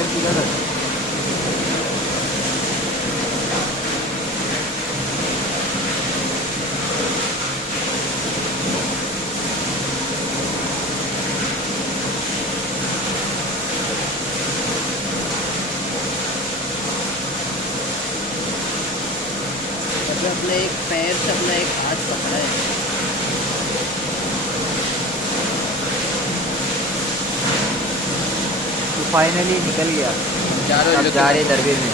पैर सीधा कर। अपने एक पैर से अपना एक हाथ पकड़ा है। तो फाइनली निकल गया। अब जा रहे दरबे में।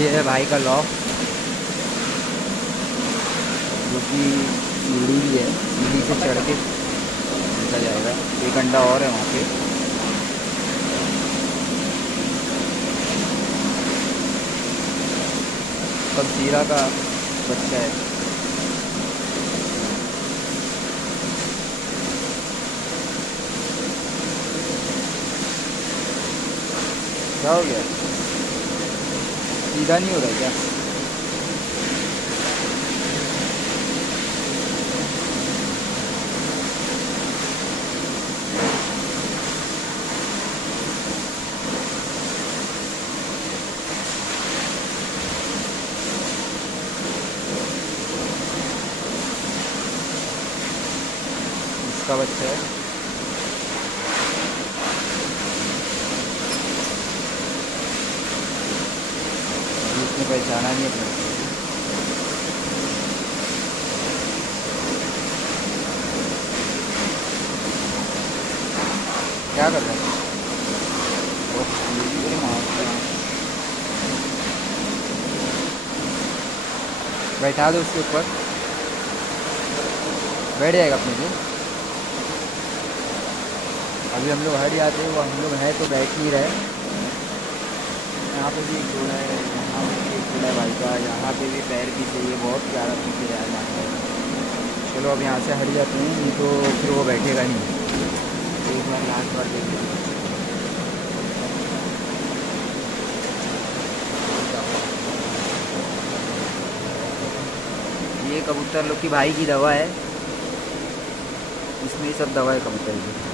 ये है भाई का लॉक, जो कि सीढ़ी भी है, सीढ़ी से चढ़ के चला जाएगा। एक अंडा और है वहाँ पे। कबसीरा का बच्चा है। क्या हो गया? सीधा नहीं हो रहा क्या? इसका बच्चा है। इसने पहचाना नहीं अपने। क्या कर रहा है? बैठा दो उसके ऊपर, बैठ जाएगा अपने लिए। अभी हम लोग हट जाते हैं, वो हम लोग हैं तो बैठ नहीं रहे। यहाँ पे भी एक जोड़ा है, यहाँ पे भी एक जोड़ा है भाई का, यहाँ पे भी पैर पीछे, ये बहुत प्यारा पीछे यार लगता है। चलो अब यहाँ से हट जाते हैं, नहीं तो फिर वो बैठेगा नहीं। एक बार लास्ट बार देख लेंगे। ये कबूतर लोग की भाई की दवा है, इसमें सब दवा है कबूतर की।